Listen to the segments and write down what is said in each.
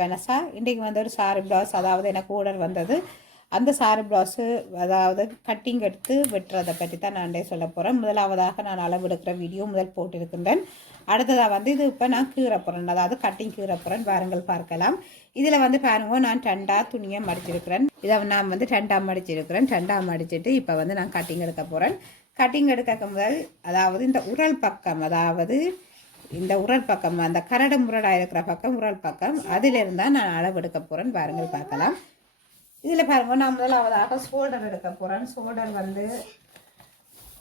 Vanessa இன்றைக்கு வந்து ஒரு சாரி ப்ளவுஸ், அதாவது எனக்கு ஆர்டர் வந்தது. அந்த சாரி ப்ளவுஸு அதாவது கட்டிங் எடுத்து வெட்டுறதை பற்றி தான் நான் சொல்ல போகிறேன். முதலாவதாக நான் அளவெடுக்கிற வீடியோ முதல் போட்டிருக்கின்றேன். அடுத்ததாக வந்து இது இப்போ நான் கீற போகிறேன், அதாவது கட்டிங் கீற போகிறேன். பாருங்கள் பார்க்கலாம். இதில் வந்து பாருங்க, நான் 2 துணியை மடிச்சிருக்கிறேன். இதை நான் வந்து 2 மடிச்சிருக்கிறேன். 2 மடிச்சிட்டு இப்போ வந்து நான் கட்டிங் எடுக்க போகிறேன். கட்டிங் எடுக்க முதல் அதாவது இந்த உரல் பக்கம், அதாவது இந்த உரல் பக்கம், அந்த கரடு முரடாக இருக்கிற பக்கம் உரல் பக்கம், அதிலிருந்து தான் நான் அளவெடுக்க போகிறேன். பாருங்கள் பார்க்கலாம். இதில் பாருங்கள், நான் முதலாவதாக ஷோல்டர் எடுக்க போகிறேன். ஷோல்டர் வந்து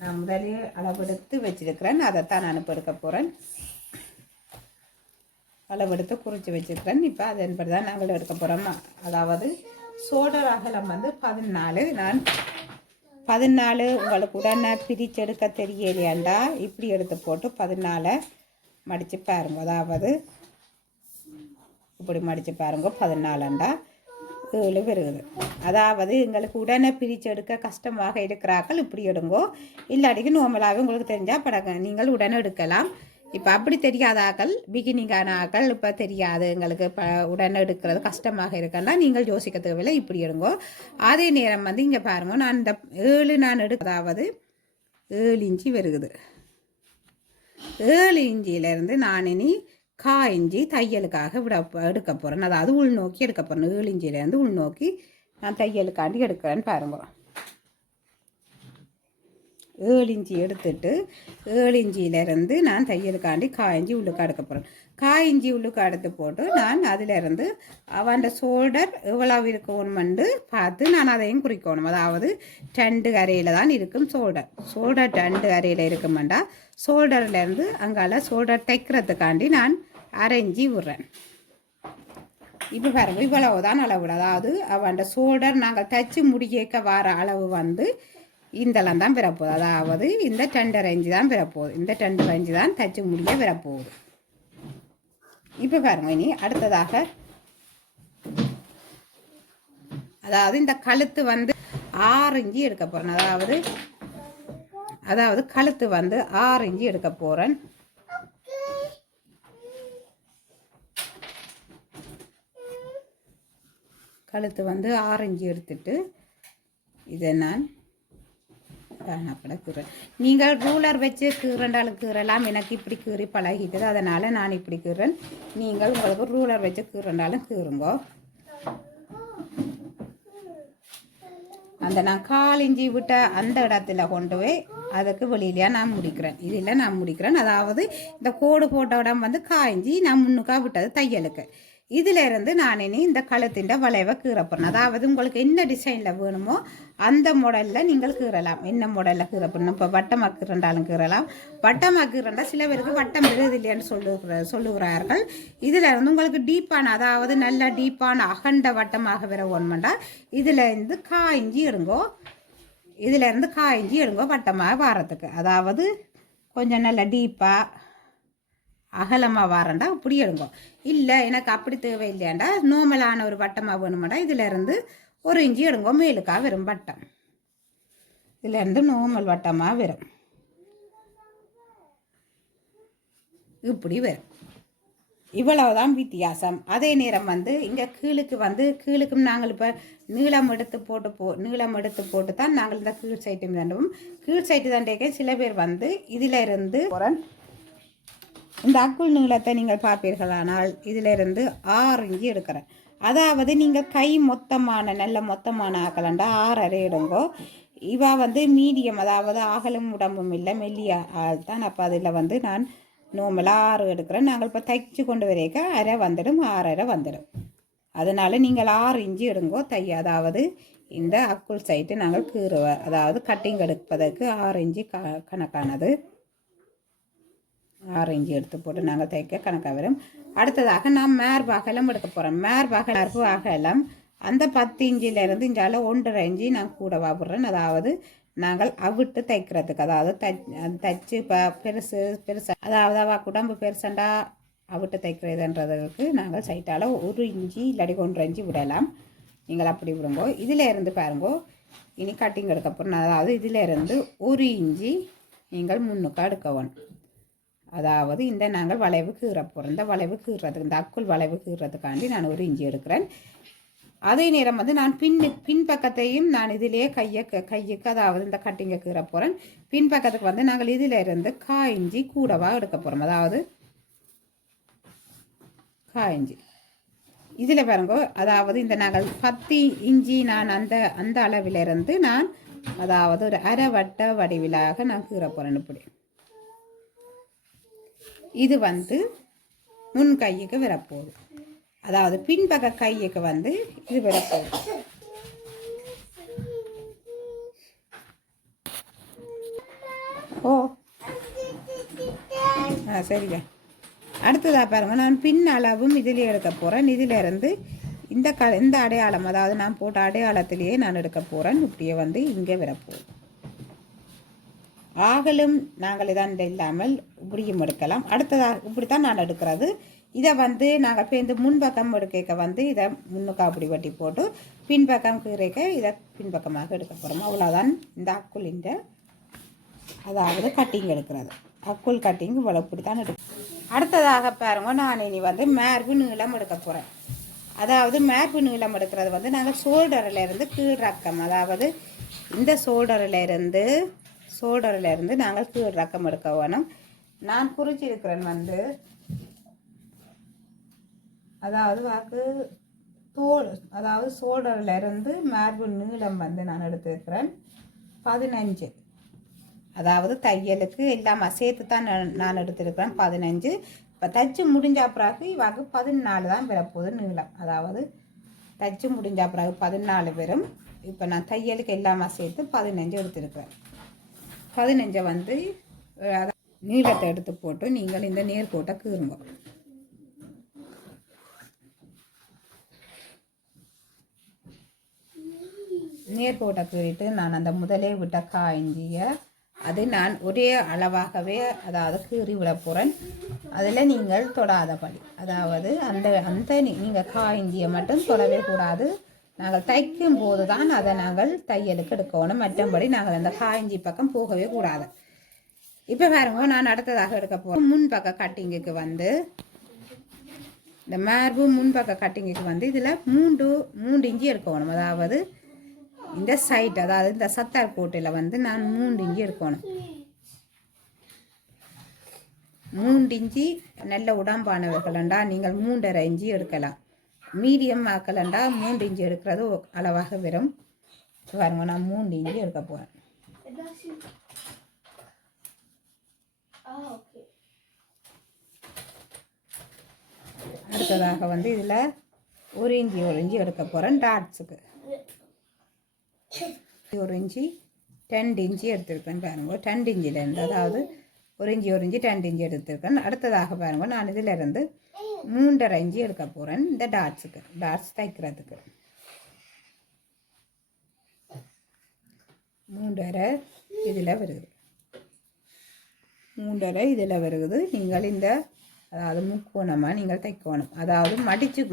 நான் முதலே அளவெடுத்து வச்சிருக்கிறேன். அதைத்தான் நான் இப்போ எடுக்க போகிறேன். அளவெடுத்து குறித்து வச்சுருக்கிறேன். இப்போ அதன்படி தான் நாங்கள் எடுக்க போகிறோம். அதாவது ஷோல்டர் அகலம் வந்து 14. நான் 14 உங்களுக்கு உடனே பிரிச்செடுக்க தெரியலையாண்டா இப்படி எடுத்து போட்டு 14 மடித்து பாருங்க. அதாவது இப்படி மடித்து பாருங்க. 14 7 வருது. அதாவது எங்களுக்கு உடனே பிரித்து எடுக்க கஷ்டமாக இருக்கிறார்கள் இப்படி எடுங்கோ. இல்லாட்டிக்கு நார்மலாகவே உங்களுக்கு தெரிஞ்சால் படங்க நீங்கள் உடனே எடுக்கலாம். இப்போ அப்படி தெரியாத ஆக்கள், பிகினிங்கான ஆக்கள், இப்போ தெரியாது எங்களுக்கு இப்போ உடனே எடுக்கிறது கஷ்டமாக இருக்குன்னா நீங்கள் யோசிக்க தேவையில்லை, இப்படி எடுங்கோ. அதே நேரம் வந்து இங்கே பாருங்க, நான் இந்த 7 நான் அதாவது 7 இன்ச்சு வருகுது. 7 இஞ்சியிலேருந்து நான் இனி 1/4 இஞ்சி தையலுக்காக எடுக்க போகிறேன். அதாவது உள்நோக்கி எடுக்க போகிறேன். 7 இஞ்சியிலேருந்து உள்நோக்கி நான் தையலுக்காண்டி எடுக்கிறேன்னு பாருங்க. 7 இஞ்சி எடுத்துட்டு 7 இஞ்சியிலேருந்து நான் தையலுக்காண்டி 1/4 இஞ்சி உள்ளுக்கு எடுக்க போகிறேன். 1/4 இஞ்சி உள்ளுக்கு எடுத்து போட்டு நான் அதிலிருந்து அவன் ஷோல்டர் எவ்வளவு இருக்கணுமெண்டு பார்த்து நான் அதையும் குறிக்கணும். அதாவது 2 அரையில் தான் இருக்கும் ஷோல்டர். 2 அரையில் இருக்குமெண்டா ஷோல்டர்லேருந்து அங்கால ஷோல்டர் தைக்கிறதுக்காண்டி நான் 1/2 இஞ்சி விடுறேன். இப்போ பாருங்க, இவ்வளவு தான் அளவு. அதாவது அவன் ஷோல்டர் நாங்கள் தைச்சி முடிக்க வர அளவு வந்து இந்தெல்லாம் தான் பெறப்போகுது. அதாவது இந்த 2.5 இஞ்சி தான் பெறப்போகுது. இந்த 2.5 இஞ்சி தான் தைச்சி முடிக்க பெறப்போகுது. இப்போ பாருங்க, இனி அடுத்ததாக அதாவது இந்த கழுத்து வந்து 6 இஞ்சி எடுக்க போகிறேன். அதாவது கழுத்து வந்து 6 இஞ்சி எடுக்க போகிறேன். கழுத்து வந்து 6 இஞ்சி எடுத்துட்டு இதை நான் அப்பட கீறேன். நீங்கள் ரூலர் வச்சு கீறண்டாலும் கீறலாம். எனக்கு இப்படி கீறி பழகிட்டது, அதனால் நான் இப்படி கீறேன். நீங்கள் உங்களுக்கு ரூலர் வச்சு கீறண்டாலும் கீறுங்க. அந்த நான் 1/4 இஞ்சி விட்ட அந்த இடத்துல கொண்டு போய் அதுக்கு வெளியிலையா நான் முடிக்கிறேன். இதில் நான் முடிக்கிறேன். அதாவது இந்த கோடு போட்ட இடம் வந்து 1/4 இஞ்சி நான் முன்னுக்கா விட்டது தையலுக்கு. இதில் இருந்து நான் இனி இந்த கழுத்தின் வளைவை கீறப்போறேன். அதாவது உங்களுக்கு என்ன டிசைனில் வேணுமோ அந்த மாடலில் நீங்கள் கீறலாம். என்ன மாடலில் கீறப்படணும், இப்போ வட்டமாக கீறண்டாலும் கீறலாம். வட்டமாக கீறண்டா சில பேருக்கு வட்டம் விருது இல்லையான்னு சொல்லுகிறார்கள். இதில் இருந்து உங்களுக்கு டீப்பான, அதாவது நல்ல டீப்பான அகண்ட வட்டமாக வர ஒன்றுமெண்டா இதில் இருந்து 1/4 இஞ்சி எடுங்கோ. இதில் இருந்து 1/4 இஞ்சி எடுங்கோ வட்டமாக வாரத்துக்கு. அதாவது கொஞ்சம் நல்ல டீப்பாக அகலமாக வாரண்டா இப்படி எடுங்கோ. இல்லை எனக்கு அப்படி தேவை இல்லையாண்டா நார்மலான ஒரு வட்டமாக வேணுமாண்டா இதில் இருந்து 1 இஞ்சி எடுங்கோ. மேலுக்காக வரும் வட்டம். இதில் இருந்து நார்மல் வட்டமாக வரும். இப்படி வரும். இவ்வளவுதான் வித்தியாசம். அதே நேரம் வந்து இங்கே கீழுக்கும் நாங்கள் இப்போ நீளம் எடுத்து போட்டு தான் நாங்கள் இந்த கீழ் சைட்டு தண்டுவோம். கீழ் சைட்டு தண்டைக்க சில பேர் வந்து இதில் இருந்து இந்த அக்குள் நீளத்தை நீங்கள் பார்ப்பீர்களானால் இதிலிருந்து 6 இஞ்சி எடுக்கிறேன். அதாவது நீங்கள் கை மொத்தமான நல்ல மொத்தமான ஆக்கலண்டா 6.5 எடுங்கோ. இவா வந்து மீடியம், அதாவது அகலும் உடம்பும் இல்லை மெல்லிய ஆள் தான். அப்போ அதில் வந்து நான் நார்மலாக 6 எடுக்கிறேன். நாங்கள் இப்போ தைச்சு கொண்டு வரைக்க 1/2 வந்துடும், 6.5 வந்துடும். அதனால் நீங்கள் 6 இஞ்சி எடுங்கோ அதாவது இந்த அக்குள் சைட்டு நாங்கள் கீறுவோம். அதாவது கட்டிங் எடுப்பதற்கு 6 இஞ்சி கணக்கானது. 6 இஞ்சி எடுத்து போட்டு நாங்கள் தைக்க கணக்காக வரும். அடுத்ததாக நான் மேர்பாகலம் எடுக்க போகிறேன். மேர்பாக அகலம் அந்த 10 இஞ்சிலேருந்து இஞ்சால 1.5 இஞ்சி நான் கூட வாப்பிட்றேன். அதாவது நாங்கள் அவிட்டு தைக்கிறதுக்கு, அதாவது தைச்சு இப்போ பெருசாக அதாவது அவள் உடம்பு பெருசண்டா அவிட்டு தைக்கிறதுன்றதுக்கு நாங்கள் சைட்டால் 1 இஞ்சி இல்லாடி 1.5 இஞ்சி விடலாம். நீங்கள் அப்படி விடுங்கோ. இதில் இருந்து பாருங்கோ, இனி கட்டிங் எடுக்க போகிறோம். அதாவது இதில் இருந்து 1 இஞ்சி நீங்கள் முன்னுக்கா எடுக்கணும். அதாவது இந்த நாங்கள் வளைவு கீற போகிறோம். இந்த வளைவு கீறதுக்கு இந்த அக்குள் வளைவு கீறதுக்காண்டி நான் ஒரு இஞ்சி எடுக்கிறேன். அதே நேரம் வந்து நான் பின்பக்கத்தையும் நான் இதிலேயே கையுக்கு அதாவது இந்த கட்டிங்கை கீற போகிறேன். பின்பக்கத்துக்கு வந்து நாங்கள் இதில் இருந்து காய்ஞ்சி கூடவாக எடுக்க போகிறோம். அதாவது காய்ஞ்சி இதில் பாருங்க, அதாவது இந்த நாங்கள் 10 இஞ்சி நான் அந்த அளவிலிருந்து நான் அதாவது ஒரு அரை வட்ட வடிவிலாக நான் கீற போகிறேன். இப்படி இது வந்து முன் கையுக்கு வரப்போகுது, அதாவது பின்பக்க கையுக்கு வந்து இது வரப்போகுது. ஓ சரிங்க. அடுத்ததாக பாருங்கள், நான் பின் அளவும் இதிலே எடுக்க போகிறேன். இதிலிருந்து இந்த அடையாளம், அதாவது நான் போட்ட அடையாளத்திலேயே நான் எடுக்க போகிறேன். இப்படியே வந்து இங்கே வரப்போகுது. ஆகலும் நாங்கள் இதான் இல்லாமல் இப்படியும் எடுக்கலாம். அடுத்ததாக இப்படித்தான் நான் எடுக்கிறது. இதை வந்து நாங்கள் பேருந்து முன்பக்கம் எடுக்க வந்து இதை முன்னுக்கா அப்படி வட்டி போட்டு பின்பக்கம் கீரைக்க இதை பின்பக்கமாக எடுக்க போகிறோம். அவ்வளோதான் இந்த அக்குளின் அதாவது கட்டிங் எடுக்கிறது. அக்குள் கட்டிங் இவ்வளோ இப்படித்தான் எடுக்கும். அடுத்ததாக பாருங்க, நான் இனி வந்து மார்பு நீளம் எடுக்க போகிறேன். அதாவது மார்பு நீளம் எடுக்கிறது வந்து நாங்கள் ஷோல்டரில் இருந்து கீழ்ரக்கம், அதாவது இந்த ஷோல்டரில் இருந்து நாங்கள் கீழ்ரக்கம் எடுக்க வேணும். நான் குறிச்சிருக்கிறேன் வந்து அதாவது வாக்கு தோல், அதாவது ஷோல்டரில் இருந்து மார்பு நீளம் வந்து நான் எடுத்துருக்கிறேன் 15. அதாவது தையலுக்கு எல்லாம் சேர்த்து தான் நான் எடுத்திருக்கிறேன் 15. இப்போ தச்சு முடிஞ்ச பிறகு இவாக்கு 14 தான் வரப்போகுது நீளம். அதாவது தச்சு முடிஞ்ச பிறகு 14 வரும். இப்போ நான் தையலுக்கு எல்லாமே சேர்த்து 15 எடுத்திருக்கிறேன். 15 வந்து நீளத்தை எடுத்து போட்டு நீங்கள் இந்த நேர்கோட்டை கீறுங்க. நேர்கோட்டை கீறிட்டு நான் அந்த முதலே விட்ட காய்ஞ்சியை அது நான் ஒரே அளவாகவே அதாவது கீறி விட போகிறேன். அதில் நீங்கள் தொடாதபடி, அதாவது அந்த நீங்கள் காய்ஞ்சியை மட்டும் தொடவே கூடாது. நாங்கள் தைக்கும் போது தான் அதை நாங்கள் தையலுக்கு எடுக்கணும். மற்றபடி நாங்கள் அந்த காய்ஞ்சி பக்கம் போகவே கூடாது. இப்போ பாருங்க, நான் அடுத்ததாக எடுக்க போகிறேன் முன்பக்க கட்டிங்குக்கு வந்து இந்த மார்பு முன்பக்க கட்டிங்குக்கு வந்து இதில் 3 இஞ்சி எடுக்கணும். அதாவது இந்த சைட், அதாவது இந்த சத்தார் கோட்டையில் வந்து நான் 3 இஞ்சி எடுக்கணும். 3 இஞ்சி நல்ல உடம்பானவர்களண்டா நீங்கள் 3.5 இஞ்சி எடுக்கலாம். மீடியம் ஆக்கலண்டா 3 இஞ்சி எடுக்கிறது அளவாக வரும். பாருங்க, நான் 3 இஞ்சி எடுக்க போகிறேன். அடுத்ததாக வந்து இதில் 1 இஞ்சி எடுக்க போகிறேன். டாட்ஸுக்கு 1 இஞ்சி 2 இஞ்சி எடுத்திருக்கேன். பாருங்க, 2 இஞ்சிலேருந்து, அதாவது 1 இஞ்சி 2 இஞ்சி எடுத்திருக்கேன். அடுத்ததாக பாருங்க, நான் இதிலிருந்து 3.5 இஞ்சி எடுக்க போகிறேன். இந்த டாட்ஸ் தைக்கிறதுக்கு 3.5 இதில் வருது. 3.5 இதில் வருது. நீங்கள் இந்த அதாவது முக்கோணமாக நீங்கள் தைக்கணும். அதாவது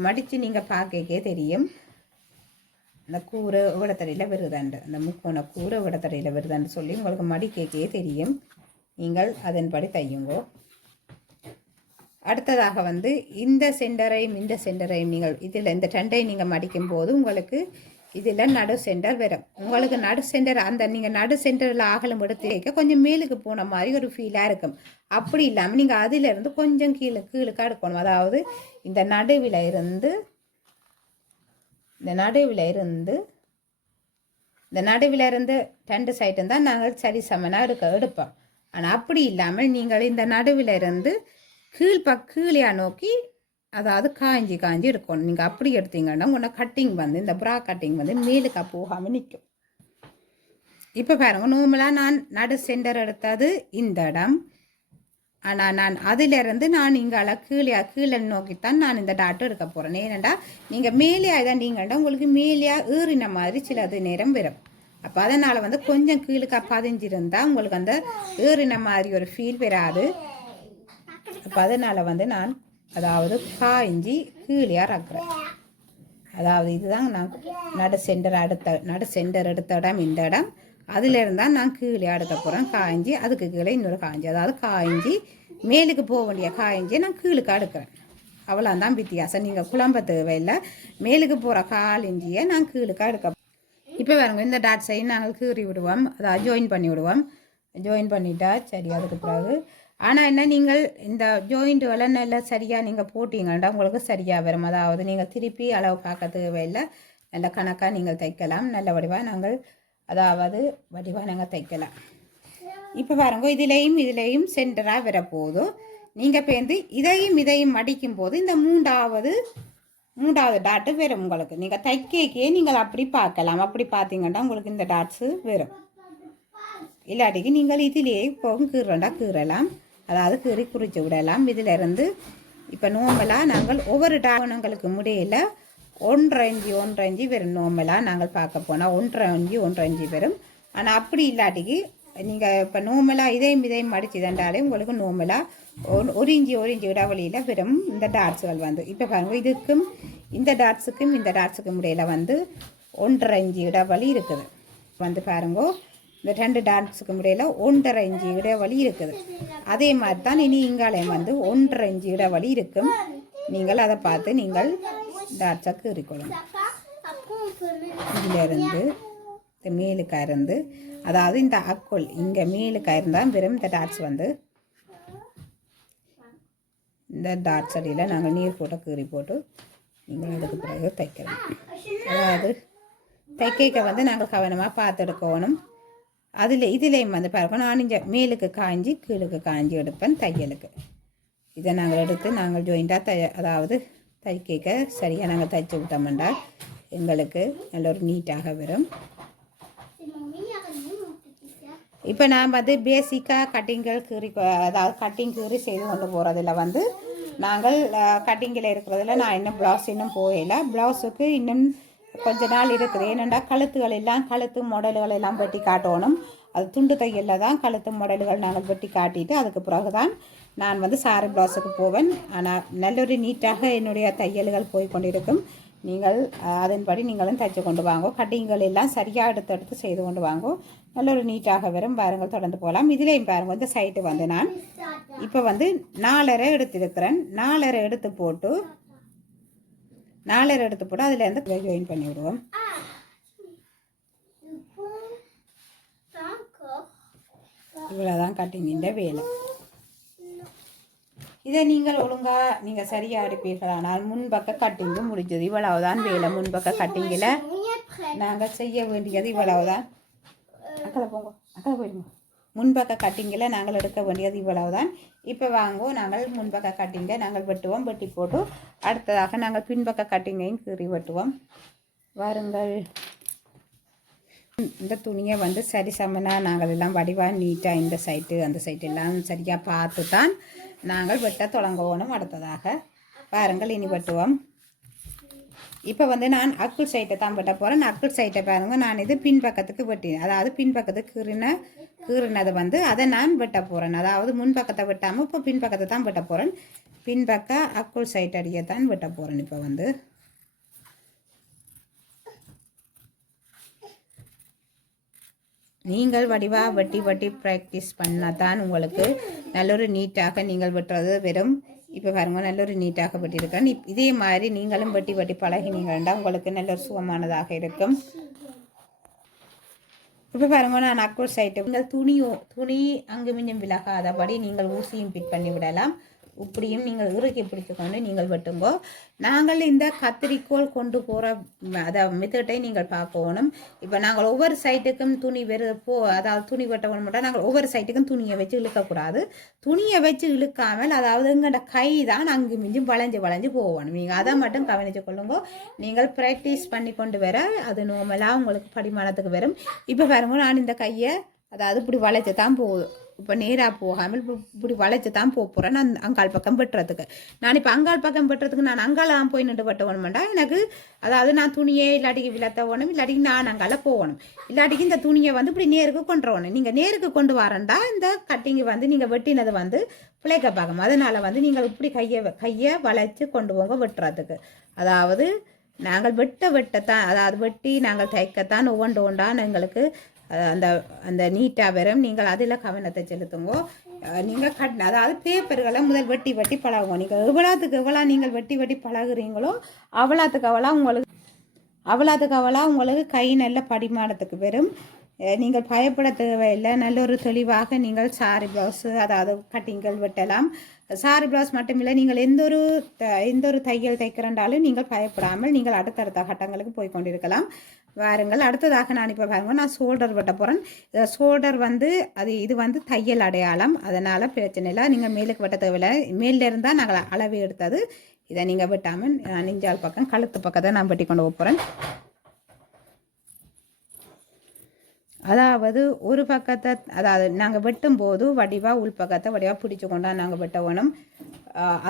மடித்து நீங்கள் பார்க்கவே தெரியும் அந்த கூரை விடத்தடையில் வருதாண்டு, அந்த முக்கோண கூரை விடத்தடையில் வருதான்னு சொல்லி உங்களுக்கு மடிக்கே தெரியும். நீங்கள் அதன்படி தையுங்கோ. அடுத்ததாக வந்து இந்த சென்டரையும் நீங்கள் இதில் இந்த 2ஐயும் நீங்கள் மடிக்கும் போது உங்களுக்கு இதில் நடு சென்டர் வரும். உங்களுக்கு நடு சென்டர் அந்த நீங்கள் நடு சென்டரில் ஆகலம் எடுத்து வைக்க கொஞ்சம் மேலுக்கு போன மாதிரி ஒரு ஃபீலாக இருக்கும். அப்படி இல்லாமல் நீங்கள் அதிலிருந்து கொஞ்சம் கீழுக்காக எடுக்கணும். அதாவது இந்த நடுவில் இருந்து இந்த நடுவில் இருந்து 2 சைட்டும் தான் நாங்கள் சரி சமனாக எடுப்போம். ஆனால் அப்படி இல்லாமல் நீங்கள் இந்த நடுவில் இருந்து கீழையா நோக்கி அதாவது காஞ்சி எடுக்கணும். நீங்கள் அப்படி எடுத்தீங்கன்னா உங்கள் கட்டிங் வந்து இந்த ப்ரா கட்டிங் வந்து மேலுக்கா போகாமல் நிற்கும். இப்போ பாருங்க, நார்மலாக நான் நடு சென்டர் எடுத்தது இந்த இடம். ஆனால் நான் அதிலிருந்து நான் இங்கே கீழே நோக்கித்தான் நான் இந்த டாட்டு எடுக்க போகிறேன். ஏனெண்டா நீங்கள் மேலேயா தான் நீங்கள்டா உங்களுக்கு மேலேயா ஏறின மாதிரி சிலது நேரம் வரும். அப்போ அதனால் வந்து கொஞ்சம் கீழுக்கா பதிஞ்சிருந்தால் உங்களுக்கு அந்த ஏறின மாதிரி ஒரு ஃபீல் வராது. அப்போ அதனால் வந்து நான் அதாவது காய்ஞ்சி கீழே ரக்கிறேன். அதாவது இதுதான் நான் நடு சென்டர் எடுத்த இடம் இந்த இடம். அதில் இருந்தால் நான் கீழே எடுக்க போகிறேன் காய்ஞ்சி, அதுக்கு கீழே இன்னொரு காய்ஞ்சி, அதாவது காய்ஞ்சி மேலுக்கு போக வேண்டிய காய்ஞ்சி நான் கீழுக்கு அடுக்கிறேன். அவ்வளோதான் வித்தியாசம். நீங்கள் குழம்ப தேவையில்லை. மேலுக்கு போகிற கால் இஞ்சியை நான் கீழுக்கு அடுக்க. இப்போ பாருங்க, இந்த டாட்ஸையும் நாங்கள் கீறி விடுவோம், அதாவது ஜாயின் பண்ணி விடுவோம். ஜாயின் பண்ணிட்டா சரி. அதுக்கு பிறகு ஆனால் என்ன, நீங்கள் இந்த ஜாயிண்ட்டுகளை நல்லா சரியாக நீங்கள் போட்டிங்கன்னா உங்களுக்கு சரியாக வரும். அதாவது நீங்கள் திருப்பி அளவு பார்க்க தேவையில்லை. நல்ல கணக்காக நீங்கள் தைக்கலாம். நல்ல வடிவாக நாங்கள் நாங்கள் தைக்கலாம். இப்போ பாருங்க, இதிலையும் சென்டராக வரப்போதும். நீங்கள் பேருந்து இதையும் மடிக்கும் போது இந்த மூன்றாவது டாட்டு வரும் உங்களுக்கு. நீங்கள் தைக்கே நீங்கள் அப்படி பார்க்கலாம். அப்படி பார்த்தீங்கன்னா உங்களுக்கு இந்த டாட்ஸு வரும். இல்லாட்டிக்கு நீங்கள் இதிலேயே இப்போ கீறலாம். அதாவது கீறி குறித்து விடலாம். இதிலிருந்து இப்போ நோம்பலாக நாங்கள் ஒவ்வொரு டாவணங்களுக்கு முடியல 1.5 இஞ்சி வரும். நோம்பலாக நாங்கள் பார்க்க போனால் 1.5 இஞ்சி வரும். ஆனால் அப்படி இல்லாட்டிக்கு நீங்கள் இப்போ நோம்பலாக இதையும் மடித்து தண்டாலே உங்களுக்கு நோம்பலாக 1 இஞ்சி இடைவெளியில் வரும் இந்த டாட்ஸுகள் வந்து. இப்போ பாருங்கள், இதுக்கும் இந்த டாட்ஸுக்கும் இடையில வந்து 1.5 இஞ்சி இடைவெளி இருக்குது வந்து பாருங்கோ. இந்த 2 டாட்ஸுக்கும் இடையில 1.5 இஞ்சி இடைவெளி இருக்குது. அதே மாதிரி தான் இனி இங்காலயம் வந்து 1.5 இஞ்சி இடைவெளி இருக்கும். நீங்கள் அதை பார்த்து நீங்கள் டாட்ஸை கீறிக்கொள்ளும். இதிலிருந்து இந்த மேலுக்காக இருந்து, அதாவது இந்த அக்குள் இங்கே மேலுக்காக இருந்தால் வெறும் இந்த டாட்ஸ் வந்து இந்த டாட்ஸ் அடியில் நாங்கள் நீர் போட்டு கீறி போட்டு நீங்கள் அதுக்கு பிறகு தைக்கலாம். அதாவது தைக்க வந்து நாங்கள் கவனமாக பார்த்து எடுக்கணும். இதிலையும் வந்து பாருங்க, நான் இங்கே மேலுக்கு காய்ஞ்சி கீழுக்கு காய்ஞ்சி எடுப்பேன் தையலுக்கு. இதை நாங்கள் எடுத்து நாங்கள் ஜாயிண்டாக அதாவது தைக்க சரியாக நாங்கள் தைச்சி விட்டோம்னா எங்களுக்கு நல்ல ஒரு நீட்டாக வரும். இப்போ நான் வந்து பேசிக்காக கட்டிங்கள் அதாவது கட்டிங் கீறி செய்து கொண்டு போகிறதில்ல வந்து நாங்கள் கட்டிங்கில் இருக்கிறதில்ல. நான் இன்னும் ப்ளவுஸ் இன்னும் போகலை. ப்ளவுஸுக்கு இன்னும் கொஞ்ச நாள் இருக்குது. ஏனெண்டா கழுத்து மாடல்கள் எல்லாம் வெட்டி காட்டணும். அது துண்டு தையலில் தான் கழுத்து மாடல்கள் நாங்கள் வெட்டி காட்டிட்டு அதுக்கு பிறகு தான் நான் வந்து சாரி ப்ளவுஸுக்கு போவேன். ஆனால் நல்ல ஒரு நீட்டாக என்னுடைய தையல்கள் போய் கொண்டிருக்கும். நீங்கள் அதன்படி நீங்களும் தைச்சு கொண்டு வாங்கோ. கட்டிங்கள் எல்லாம் சரியாக எடுத்து செய்து கொண்டு வாங்கோ. நல்ல ஒரு நீட்டாக வரும். பாருங்கள், தொடர்ந்து போகலாம். இதுலேயும் பாருங்கள், இந்த சைட்டு வந்து நான் இப்போ வந்து 4.5 எடுத்திருக்கிறேன். 4.5 எடுத்து போட்டு அதுலேருந்து ஜாயின் பண்ணி விடுவோம். இவ்வளோதான் கட்டிங்கின்ற வேலை. இதை நீங்கள் ஒழுங்காக சரியாக எடுப்பீர்களானால் முன்பக்க கட்டிங்கும் முடிஞ்சது. இவ்வளவுதான் வேலை. முன்பக்க கட்டிங்கில் நாங்கள் செய்ய வேண்டியது இவ்வளவுதான். அக்கறை போயிடுங்க. முன்பக்க கட்டிங்கில் நாங்கள் எடுக்க வேண்டியது இவ்வளவுதான். இப்போ வாங்குவோம், நாங்கள் முன்பக்க கட்டிங்கை நாங்கள் வெட்டுவோம். வெட்டி போட்டு அடுத்ததாக நாங்கள் பின்பக்க கட்டிங்கையும் கீறி வெட்டுவோம். வாருங்கள். இந்த துணியை வந்து சரி சமனாக நாங்கள் எல்லாம் வடிவாக நீட்டாக இந்த சைட்டு அந்த சைட்டு எல்லாம் சரியாக பார்த்து தான் நாங்கள் வெட்ட தொடங்குவோம். அடுத்ததாக பாருங்கள், இனி வெட்டுவோம். இப்போ வந்து நான் அக்குள் சைட்டை தான் வெட்ட போகிறேன். அக்குள் சைட்டை பாருங்கள், நான் இது பின்பக்கத்துக்கு வெட்டினேன். அதாவது பின்பக்கத்துக்கு கீறினதை வந்து அதை நான் வெட்ட போகிறேன். அதாவது முன்பக்கத்தை வெட்டாமல் இப்போ பின்பக்கத்தை தான் வெட்ட போகிறேன். பின்பக்க அக்குள் சைட் அடியை தான் வெட்ட போகிறேன். இப்போ வந்து நீங்கள் வடிவாக வெட்டி ப்ராக்டிஸ் பண்ணால் தான் உங்களுக்கு நல்ல ஒரு நீட்டாக நீங்கள் வெட்டுறது வெறும். இப்போ பாருங்கள், நல்ல ஒரு நீட்டாக வெட்டியிருக்கேன். இதே மாதிரி நீங்களும் வெட்டி பழகினீங்கன்னா உங்களுக்கு நல்ல ஒரு சுகமானதாக இருக்கும். இப்போ பாருங்கள், நான் அக்குள் சைட்டு நீங்கள் துணி அங்கு மிஞ்சும் விலகாதபடி நீங்கள் ஊசியும் பிட் பண்ணி விடலாம். இப்படியும் நீங்கள் இறுக்கி பிடித்து கொண்டு நீங்கள் வெட்டுங்கோ. நாங்கள் இந்த கத்திரிக்கோள் கொண்டு போகிற மெத்தட்டை நீங்கள் பார்க்கணும். இப்போ நாங்கள் ஒவ்வொரு சைட்டுக்கும் துணி அதாவது துணி வெட்டணும் மட்டும் நாங்கள் ஒவ்வொரு சைட்டுக்கும் துணியை வச்சு இழுக்கக்கூடாது. துணியை வச்சு இழுக்காமல் அதாவது எங்கள்ட கை தான் அங்கு மிஞ்சும் வளைஞ்சு போகணும். நீங்கள் அதை மட்டும் கவனித்து கொள்ளுங்க. நீங்கள் ப்ராக்டிஸ் பண்ணி கொண்டு வர அது நார்மலாக உங்களுக்கு படிமானத்துக்கு வரும். இப்போ பாருங்க, நான் இந்த கையை அதாவது இப்படி வளைச்சு தான் போகுது. இப்போ நேராக போகாமல் இப்படி வளைச்சு தான் போகிறேன் நான் அங்காள் பக்கம் வெட்டுறதுக்கு. நான் இப்போ அங்காள் பக்கம் வெட்டுறதுக்கு நான் அங்காலாம் போய் நின்று வெட்ட வேணுமெண்டா எனக்கு அதாவது நான் துணியே இல்லாட்டிக்கு விளத்த வேணும், இல்லாட்டிக்கு நான் அங்கால போகணும், இல்லாட்டிக்கு இந்த துணியை வந்து இப்படி நேருக்கு கொண்டு வரணும். நீங்கள் நேருக்கு கொண்டு வரண்டா இந்த கட்டிங்கை வந்து நீங்கள் வெட்டினதை வந்து பிழைக்க பார்க்கணும். அதனால் வந்து நீங்கள் இப்படி கையை வளைச்சி கொண்டு போங்க வெட்டுறதுக்கு. அதாவது நாங்கள் வெட்டத்தான் அதாவது வெட்டி நாங்கள் தைக்கத்தான் ஒவ்வொன்றான் எங்களுக்கு அந்த அந்த நீட்டாக வரும். நீங்கள் அதில் கவனத்தை செலுத்துங்கோ. நீங்கள் அதாவது பேப்பர்களை முதல் வெட்டி வெட்டி பழகுவோம். நீங்கள் எவ்வளோ நீங்கள் வெட்டி வெட்டி பழகுறீங்களோ அவ்வளோத்துக்கு உங்களுக்கு கை நல்ல படிமானத்துக்கு வரும். நீங்கள் பயப்பட தேவையில்லை. நல்ல ஒரு தெளிவாக நீங்கள் சாரி ப்ளவுஸு அதாவது கட்டிங்கள் வெட்டலாம். சாரி ப்ளவுஸ் மட்டுமில்லை, நீங்கள் எந்த ஒரு தையல் தைக்கிறண்டாலும் நீங்கள் பயப்படாமல் நீங்கள் அடுத்தடுத்த கட்டங்களுக்கு போய் கொண்டிருக்கலாம். வாருங்கள். அடுத்ததாக நான் இப்போ பாருங்க, நான் ஷோல்டர் வெட்ட போகிறேன். ஷோல்டர் வந்து இது வந்து தையல் அடையாளம், அதனால் பிரச்சனை இல்லை. நீங்கள் மேலுக்கு வெட்ட தேவையில்லை. மேலில் இருந்தால் நாங்கள் அளவு எடுத்தது. இதை நீங்கள் வெட்டாமல் நெஞ்சால் பக்கம் கழுத்து பக்கத்தை நான் வெட்டி கொண்டு போகிறேன். அதாவது ஒரு பக்கத்தை அதாவது நாங்கள் வெட்டும்போது வடிவாக உள்பக்கத்தை பிடிச்சி கொண்டா நாங்கள் வெட்ட வேணும்.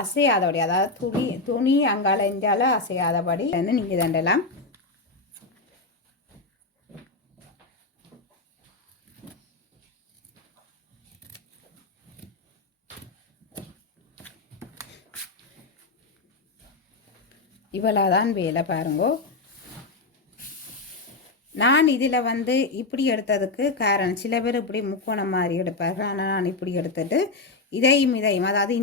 அசையாதபடி, அதாவது துணி அங்கால இஞ்சால அசையாதபடி வந்து நீங்கள் தண்டலாம். இவ்வளோதான் வேலை பாருங்கோ. நான் இதில் வந்து இப்படி எடுத்ததுக்கு காரணம், சில பேர் இப்படி முக்கோணம் மாதிரி எடுப்பார்கள். ஆனால் நான் இப்படி எடுத்துட்டு இதையும் அதாவது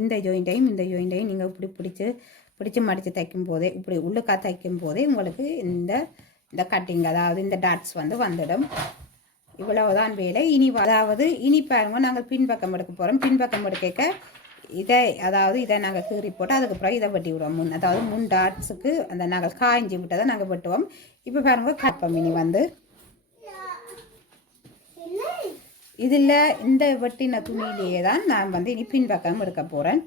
இந்த ஜாயிண்ட்டையும் நீங்கள் இப்படி பிடிச்சி மடித்து தைக்கும் போதே, இப்படி உள்ளுக்கா தைக்கும் போதே உங்களுக்கு இந்த கட்டிங் அதாவது இந்த டாட்ஸ் வந்து வந்துடும். இவ்வளவுதான் வேலை. இனி பாருங்க, நாங்கள் பின்பக்கம் எடுக்க போகிறோம். பின்பக்கம் எடுக்க இதை நாங்கள் கீறி போட்டு அதுக்கப்புறம் இதை வெட்டி விடுவோம். அதாவது முன் டாட்ஸுக்கு அந்த நாங்கள் காய்ஞ்சி விட்டதை நாங்கள் வெட்டுவோம். இப்போ பாருங்க, கப்பம் இனி வந்து இதில் இந்த வெட்டின துணியிலேயே தான் நான் வந்து இனி பின்பக்கம் எடுக்க போகிறேன்.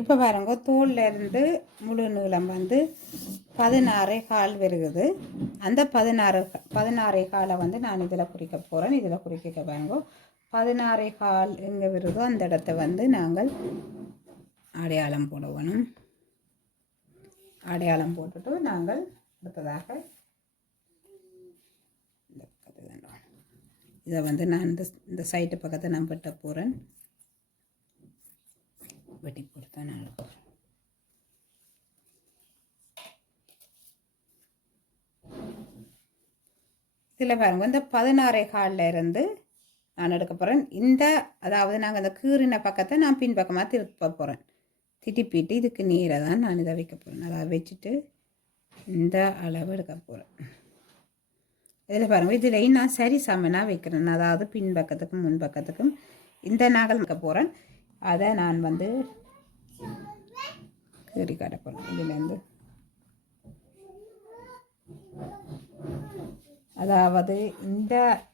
இப்போ பாருங்க, தோல்ல இருந்து முழு நீளம் வந்து 16.25 வருகுது. அந்த 16.25 வந்து நான் இதில் குறிக்க போகிறேன். இதில் குறிக்க பாருங்க, 16.25 எங்கே வருதோ அந்த இடத்த வந்து நாங்கள் அடையாளம் போடணும். அடையாளம் போட்டுட்டு நாங்கள் அடுத்ததாக இதை வந்து நான் இந்த சைட்டு பக்கத்தை நான் வெட்ட போகிறேன். வெட்டி போட்டு நான் எடுப்பேன். இதில் பாருங்க, இந்த 16.25 இருந்து நான் எடுக்க போகிறேன். அதாவது நாங்கள் இந்த கீறின பக்கத்தை நான் பின்பக்கமாக திருப்ப போகிறேன். திருப்பிட்டு இதுக்கு நீரை தான் நான் இதை வைக்க போகிறேன். அதை வச்சுட்டு இந்த அளவு எடுக்க போகிறேன். இதில் பாருங்கள், இதில் நான் சரி சமனாக வைக்கிறேன். அதாவது பின்பக்கத்துக்கும் முன்பக்கத்துக்கும் இந்த நகல் வைக்க போகிறேன். அதை நான் வந்து கீறி காட்ட போகிறேன். இதுலேருந்து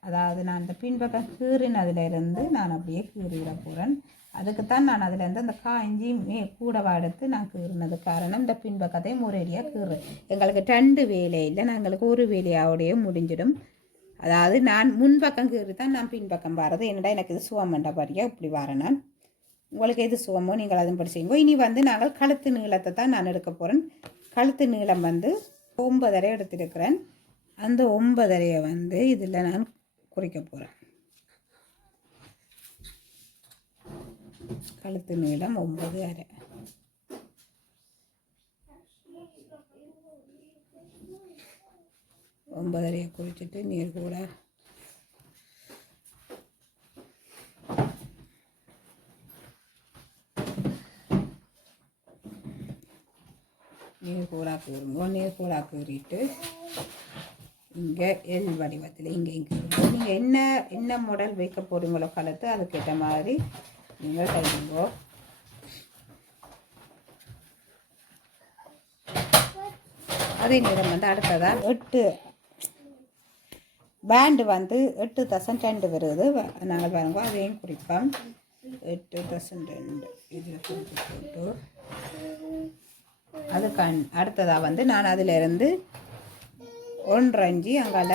அதாவது நான் இந்த பின்பக்கம் கீறினதுலேருந்து நான் அப்படியே கீறிட போகிறேன். அதுக்குத்தான் நான் அதுலேருந்து அந்த காய்ஞ்சி கூடவா எடுத்து நான் கீறினது காரணம். இந்த பின்பக்கத்தையும் ஒரேடியாக கீறு எங்களுக்கு 2 வேலை இல்லை, நாங்களுக்கு ஒரு வேலையோடையே முடிஞ்சிடும். அதாவது நான் முன்பக்கம் கீறி தான் நான் பின்பக்கம் வர்றது. என்னடா எனக்கு இது சுவமண்டா பாரியா இப்படி வரேன். நான் உங்களுக்கு எது சுவமோ நீங்கள் அதுவும் படி செய்யுங்க. இனி வந்து நாங்கள் கழுத்து நீளத்தை தான் நான் எடுக்க போகிறேன். கழுத்து நீளம் வந்து 9.5 எடுத்திருக்கிறேன். அந்த 9.5 வந்து இதில் நான் குறிக்க போகிறேன். கழுத்து நீளம் 9.5. குறிச்சிட்டு நீர் கூட நீர் கூட கீறிட்டு இங்கே எல் வடிவத்தில் இங்கேயும் கீறுங்க. நீங்கள் என்ன மாடல் வைக்க போகிறீங்களோ கழுத்து அதுக்கேற்ற மாதிரி நீங்கள் தைக்குங்கோ. அதே நேரம் வந்து அடுத்ததாக 8 பேண்டு வந்து 8.2 வருது. நாங்கள் பாருங்க, அதையும் குறிப்போம். 8.2 இதில் குறித்து போட்டு அதுக்கு அடுத்ததாக வந்து நான் அதிலிருந்து 1.5 இன்ச்சு அங்கால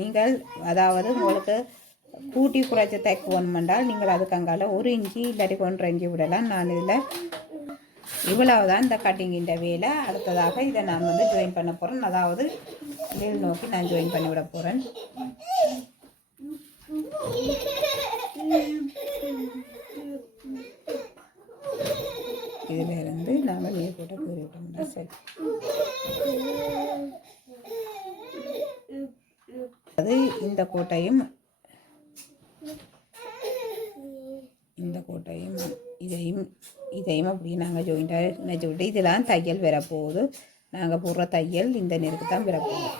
நீங்கள் அதாவது உங்களுக்கு கூட்டி குறைச்சி தைக்க வேணுமென்றால் நீங்கள் அதுக்கு அங்கால 1 இன்ச்சு இல்லாட்டி 1.5 இன்ச்சு விடலாம். நான் இதில் இவ்வளவுதான் இந்த கட்டிங்கின்ற வேலை. அடுத்ததாக இதை நான் வந்து ஜாயின் பண்ண போகிறேன். அதாவது மேல் நோக்கி நான் ஜாயின் பண்ணி விட போகிறேன். இதிலிருந்து நாங்கள் நீர் போட்டு கீறிட்டோம்னா சரி. அது வந்து இந்த கோட்டையும் இதையும் அப்படி நாங்கள் ஜாயிண்டாக நினச்சி விட்டு இதெல்லாம் தையல் வரப்போகுது. நாங்கள் போடுற தையல் இந்த நேருக்கு தான் வரப்போகுது.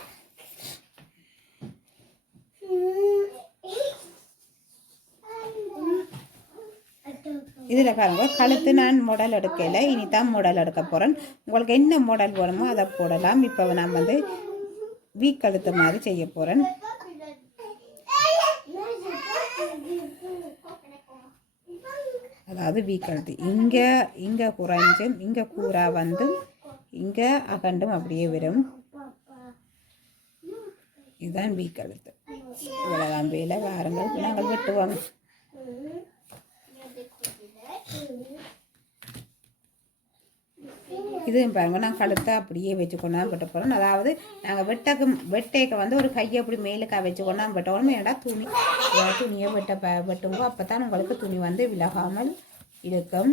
இதில் பாருங்க கழுத்து நான் மாடல் எடுக்கலை, இனி தான் மாடல் எடுக்க போகிறேன். உங்களுக்கு என்ன மாடல் வேணுமோ அதை போடலாம். இப்போ நான் வந்து வீக்கழுத்து மாதிரி செய்ய போகிறேன். அதாவது வீக்கழுத்து இங்கே குறைஞ்சும் இங்கே கூரா வந்து இங்கே அகண்டும் அப்படியே வரும். இதுதான் வீக்கழுத்து. இவ்வளோதான் வேலை. வாருங்கள் நாங்கள் வெட்டுவாங்க. இதுவும் பாருங்க நான் கழுத்தை அப்படியே வச்சு கொண்டாந்து வெட்ட போகிறோம். அதாவது நாங்கள் வெட்டேக்க வந்து ஒரு கையை அப்படி மேலுக்கா வச்சு கொண்டாந்து வெட்டணும். ஏன்னா துணியை வெட்டுங்க. அப்போ தான் உங்களுக்கு துணி வந்து விலகாமல் இருக்கும்.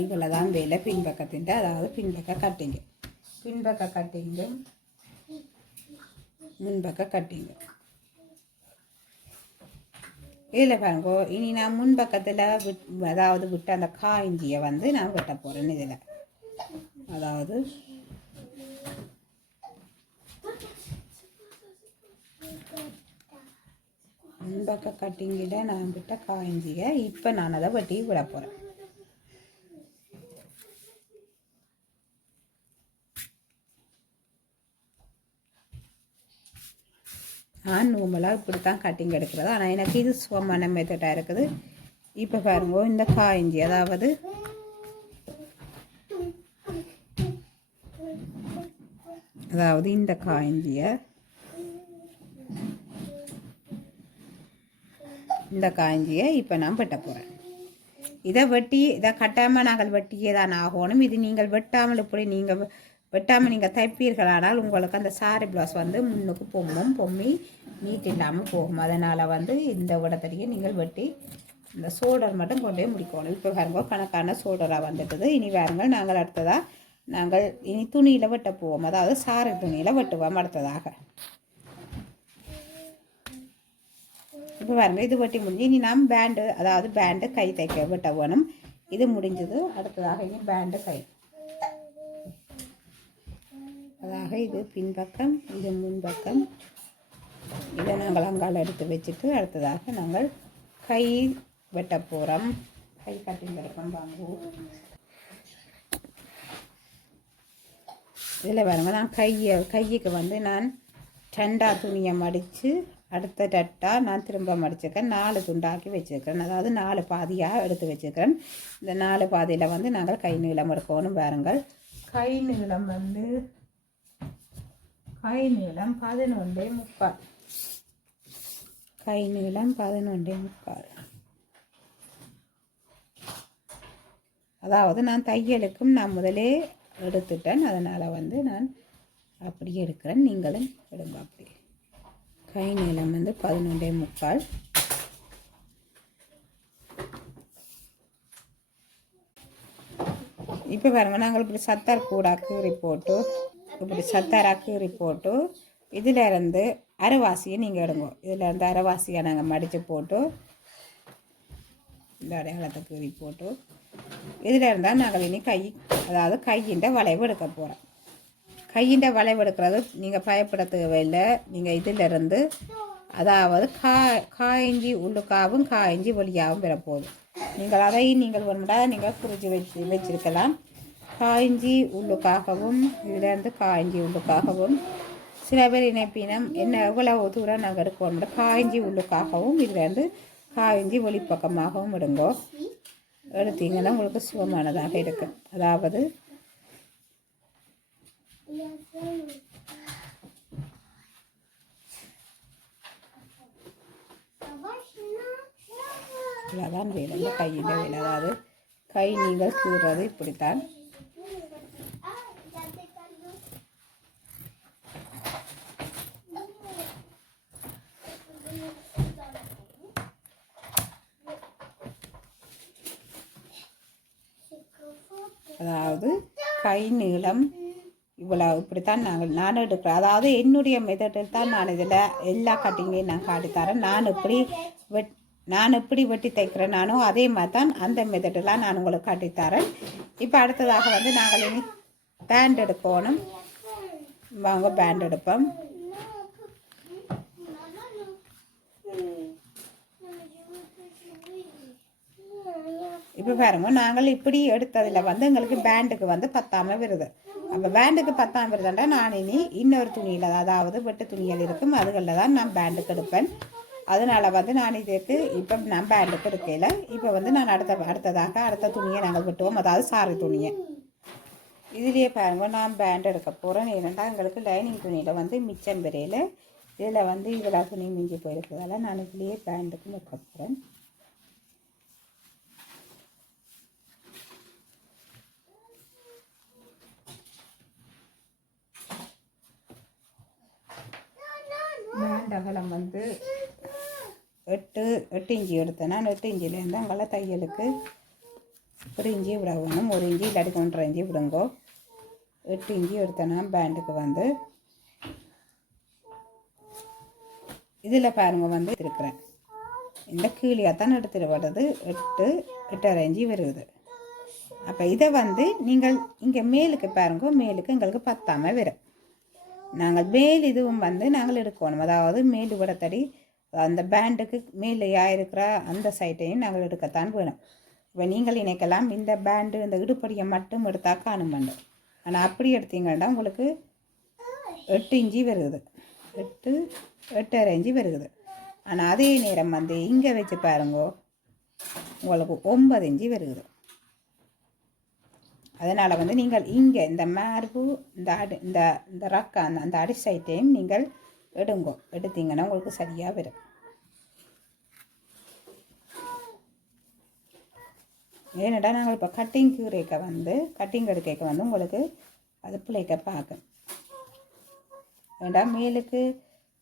இவ்வளோ தான் வேலை பின்பக்கத்தின். அதாவது பின்பக்க கட்டிங்கும் முன்பக்க கட்டிங்க. இதில் பாருங்க இனி நான் முன்பக்கத்தில் அதாவது விட்டு அந்த காய்ஞ்சியை வந்து நான் வெட்ட போகிறேன். இதில் அதாவது முன்பக்க கட்டிங்கில் நான் விட்ட காய்ஞ்சியை இப்போ நான் அதை வெட்டி விட போகிறேன். நான் நோம்பலாக இப்படி தான் கட்டிங் எடுக்கிறது. ஆனால் எனக்கு இது சுவமான மெத்தடாக இருக்குது. இப்போ பாருங்க இந்த காய்ஞ்சி அதாவது இந்த காய்ஞ்சியை இப்போ நான் வெட்ட போகிறேன். இதை கட்டாமல் நாங்கள் வெட்டியே தான் ஆகணும். இது நீங்கள் வெட்டாமல் இப்படி வெட்டாமல் நீங்கள் தைப்பீர்களானால் உங்களுக்கு அந்த சாரி ப்ளவுஸ் வந்து முன்னுக்கு பொம்மி நீட் இல்லாமல் போகும். அதனால் வந்து இந்த இடத்துலையே நீங்கள் வெட்டி இந்த ஷோல்டர் மட்டும் கொண்டே முடிக்கணும். இப்போ பாருங்க கணக்கான ஷோல்டராக வந்துட்டுது. இனி பாருங்கள் நாங்கள் அடுத்ததாக இனி துணியில் வெட்ட போவோம். அதாவது சாரி துணியில் வெட்டுவோம் அடுத்ததாக. இப்போ பாருங்க இது வெட்டி முடிஞ்சு இனி நாம் பேண்டு கை தைக்க வெட்ட வேணும். இது முடிஞ்சது. அடுத்ததாக இனி பேண்டு கை. அதாக இது பின்பக்கம், இது முன்பக்கம். இதை நாங்கள் அங்கால் எடுத்து வச்சுட்டு அடுத்ததாக நாங்கள் கை வெட்ட போகிறோம். கை கட்டிங் எடுப்போம் வாங்குவோம். இதில் பாருங்க நான் கைக்கு வந்து நான் 2 துணியை மடித்து அடுத்த டட்டாக நான் திரும்ப மடிச்சிருக்கேன். 4 துண்டாக்கி வச்சுருக்கிறேன். அதாவது 4 பாதியாக எடுத்து வச்சுருக்கிறேன். இந்த 4 பாதியில் வந்து நாங்கள் கை நீளம் எடுக்கணும். பாருங்கள் கை நீளம் வந்து 11.3. கை நீளம் 11.3. அதாவது நான் தையலுக்கும் நான் முதலே எடுத்துட்டேன். அதனால் வந்து நான் அப்படியே எடுக்கிறேன். நீங்களும் எடுங்க அப்படியே. கை நீளம் வந்து 11.3. இப்போ பாருங்கள் நாங்கள் இப்படி சத்தார் கூட கீறி போட்டு இதில் இருந்து அரைவாசியை நீங்கள் எடுங்க. இதில் இருந்து அரைவாசியை நாங்கள் மடித்து போட்டு இந்த அடையாளத்தை கீறி போட்டு இதில் இருந்தால் நாங்கள் இனி அதாவது கையின்ற வளைவு எடுக்க போகிறோம். கையின்ற வளைவு எடுக்கிறது நீங்கள் பயப்பட தேவையில்லை. நீங்கள் இதிலிருந்து அதாவது காய்ஞ்சி உள்ளுக்காகவும் காய்ஞ்சி வெளியாகவும் பெறப்போகுது. நீங்கள் அதை நீங்கள் ஒன்றா நீங்கள் குறித்து வச்சிருக்கலாம். காய்ஞ்சி உள்ளுக்காகவும் இதிலேருந்து காய்ஞ்சி உள்ளுக்காகவும் சில பேர் இணைப்பினம் என்ன எவ்வளவு தூரம் நாங்கள் எடுக்கணும். காய்ஞ்சி உள்ளுக்காகவும் இதிலேருந்து காய்ஞ்சி வெளிப்பக்கமாகவும் விடுங்கோ. எடுத்தீங்கன்னா உங்களுக்கு சுகமானதாக இருக்கும். அதாவது இதான் வேலை, இந்த கையில் வேலை. அதாவது கை நீங்கள் கீறுறது இப்படித்தான். அதாவது கை நீளம் இவ்வளோ இப்படித்தான் நான் எடுக்கிறேன். அதாவது என்னுடைய மெத்தடில் தான் நான் இதில் எல்லா கட்டிங்கையும் நான் காட்டித்தரேன். நான் எப்படி வெட்டி தைக்கிறேன் நானும் அதே மாதிரி தான் அந்த மெத்தடெல்லாம் நான் உங்களுக்கு காட்டித்தரேன். இப்போ அடுத்ததாக வந்து நாங்கள் இனி பேண்ட் எடுக்கணும். வாங்க பேண்ட் எடுப்போம். இப்போ பாருங்க, நாங்கள் இப்படி எடுத்ததில் வந்து எங்களுக்கு பேண்டுக்கு வந்து பத்தாமல் வருது. அப்போ பேண்டுக்கு பத்தாமல் வருதுண்டா நான் இனி இன்னொரு துணியில், அதாவது வெட்டு துணியில் இருக்கும் அதுகளில் தான் நான் பேண்டுக்கு எடுப்பேன். அதனால் வந்து நான் இதுக்கு இப்போ நான் பேண்டுக்கு எடுக்கல. இப்போ வந்து நான் அடுத்த துணியை நாங்கள் வெட்டுவோம், அதாவது சாரி துணியை. இதுலேயே பாருங்க, நான் பேண்ட் எடுக்க போகிறேன். ஏன்னா எங்களுக்கு லைனிங் துணியில் வந்து மிச்சம் பெறையில் இதில் வந்து இவ்வளோ துணி மிஞ்சி போயிருக்கிறதால நான் இதுலேயே பேண்டுக்கு வைக்க போகிறேன். பேண்ட் அகலம் வந்து 8 இன்ச்சு எடுத்தேன். நான் 8 இன்ச்சிலேருந்து அங்கே தையலுக்கு 1 இன்ச்சு விட வேணும். 1 இன்ச்சு இல்லாட்டி 1.5 இன்ச்சு விடுங்கோ. 8 இன்ச்சு எடுத்தேன்னா பேண்டுக்கு வந்து இதில் பாருங்க வந்து இருக்கிறேன். இந்த கீழியாகத்தான் எடுத்துகிட்டு வர்றது 8.5 இன்ச்சு வருது. அப்போ இதை வந்து நீங்கள் இங்கே மேலுக்கு பாருங்க, மேலுக்கு எங்களுக்கு பத்தாமல் வரும். நாங்கள் மேல் இதுவும் வந்து நாங்கள் எடுக்கணும். அதாவது மேல் விடத்தடி அந்த பேண்டுக்கு மேலேயா இருக்கிற அந்த சைட்டையும் நாங்கள் எடுக்கத்தான் வேணும். இப்போ நீங்கள் நினைக்கலாம் இந்த பேண்டு இந்த இடுப்படியை மட்டும் எடுத்தால் காணும் வேண்டும். ஆனால் அப்படி எடுத்தீங்கன்னா உங்களுக்கு 8 இன்ச்சு வருது, 8.5 இன்ச்சு வருது. ஆனால் அதே நேரம் வந்து இங்கே வச்சு பாருங்க, உங்களுக்கு 9 இன்ச்சு வருது. அதனால் வந்து நீங்கள் இங்கே இந்த மார்பு இந்த ரக்கா அந்த அடி சைட்டையும் நீங்கள் எடுத்தீங்கன்னா உங்களுக்கு சரியாக வரும். ஏன்னாடா நாங்கள் இப்போ கட்டிங் எடுக்க வந்து உங்களுக்கு அது பிள்ளைக்க பார்க்க வேண்டாம். மேலுக்கு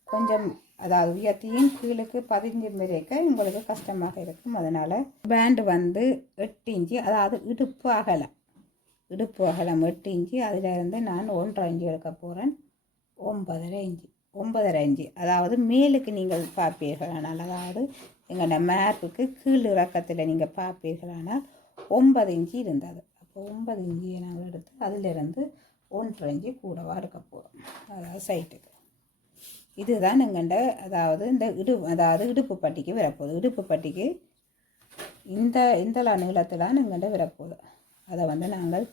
கொஞ்சம் அதாவது உயர்த்தியும் கீழுக்கு 15 வரைக்க உங்களுக்கு கஷ்டமாக இருக்கும். அதனால் பேண்டு வந்து 8 இன்ச்சு, அதாவது இடுப்பு அகலம் 8 இன்ச்சு. அதில் இருந்து நான் 1.5 இன்ச்சு எடுக்க போகிறேன். 9.5 இன்ச்சு. அதாவது மேலுக்கு நீங்கள் பார்ப்பீர்களானால், அதாவது எங்களோட மேப்புக்கு கீழ் இறக்கத்தில் நீங்கள் பார்ப்பீர்களானால் 9 இன்ச்சு இருந்தது. அப்போ 9 இன்ச்சியை நாங்கள் எடுத்து அதிலிருந்து 1.5 இன்ச்சு கூடவா எடுக்க போகிறோம், அதாவது சைட்டுக்கு. இதுதான் எங்கள்ட அதாவது இடுப்பு பட்டிக்கு வரப்போகுது. இடுப்பு பட்டிக்கு இந்த நீளத்தில் எங்கள்ட வரப்போகுது. அதை வந்து நாங்கள்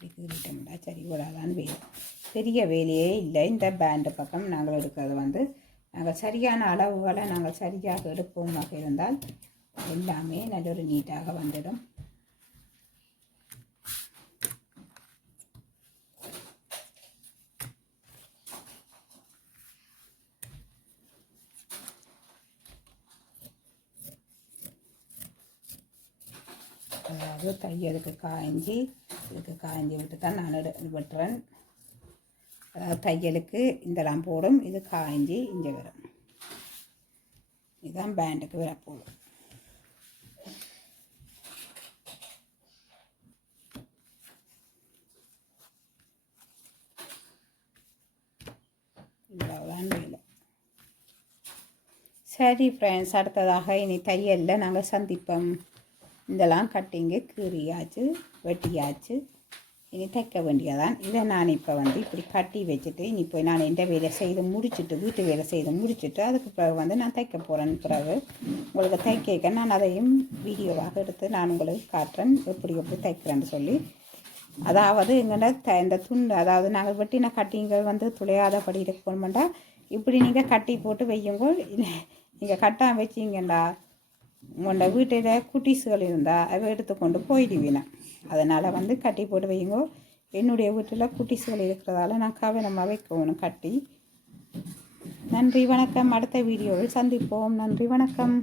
கீறிட்டோம்டா சரி இவ்வளோதான் வேலை. பெரிய வேலையே இல்லை. இந்த பேண்டு பக்கம் நாங்கள் எடுக்கிறது வந்து நாங்கள் சரியான அளவுகளை நாங்கள் சரியாக எடுப்போமாக இருந்தால் எல்லாமே நல்ல ஒரு நீட்டாக வந்துடும். அதாவது தையலுக்கு காய்ஞ்சி விட்டு தான் நான் வெட்டுறேன். அதாவது தையலுக்கு இதெல்லாம் போடும், இது காய்ஞ்சி இங்கே வரும். இதுதான் பேண்டுக்கு வரப்போகும். இவ்வளவுதான் வேலை. சரி ஃப்ரெண்ட்ஸ், அடுத்ததாக இனி தையலில் நாங்கள் சந்திப்போம். இதெல்லாம் கட்டிங்கு கீறியாச்சு, வெட்டியாச்சு. இனி தைக்க வேண்டியதான். இதை நான் இப்போ வந்து இப்படி கட்டி வச்சுட்டு இனி போய் நான் எந்த வேலை செய்து முடிச்சுட்டு வீட்டு வேலை செய்து முடிச்சுட்டு அதுக்கு பிறகு வந்து நான் தைக்க போகிறேன். பிறகு உங்களுக்கு தைக்க நான் அதையும் வீடியோவாக எடுத்து நான் உங்களுக்கு காட்டுறேன் எப்படி தைக்கிறேன்னு சொல்லி. அதாவது எங்கள்கிட்ட இந்த துண்டு, அதாவது நாங்கள் வெட்டின கட்டிங்கள் வந்து துளையாதபடி இருக்கணுமெண்டா இப்படி நீங்கள் கட்டி போட்டு வையுங்கோ. நீங்கள் கட்டாமல் வச்சிங்கண்டா உங்களோட வீட்டில் குட்டீஸுகள் இருந்தால் அதை எடுத்துக்கொண்டு போயிடுவீனா. அதனால் வந்து கட்டி போட்டு வைங்கோ. என்னுடைய வீட்டில் குட்டீஸுகள் இருக்கிறதால நான் கவனமாக வைக்கணும் கட்டி. நன்றி வணக்கம். அடுத்த வீடியோவில் சந்திப்போம். நன்றி வணக்கம்.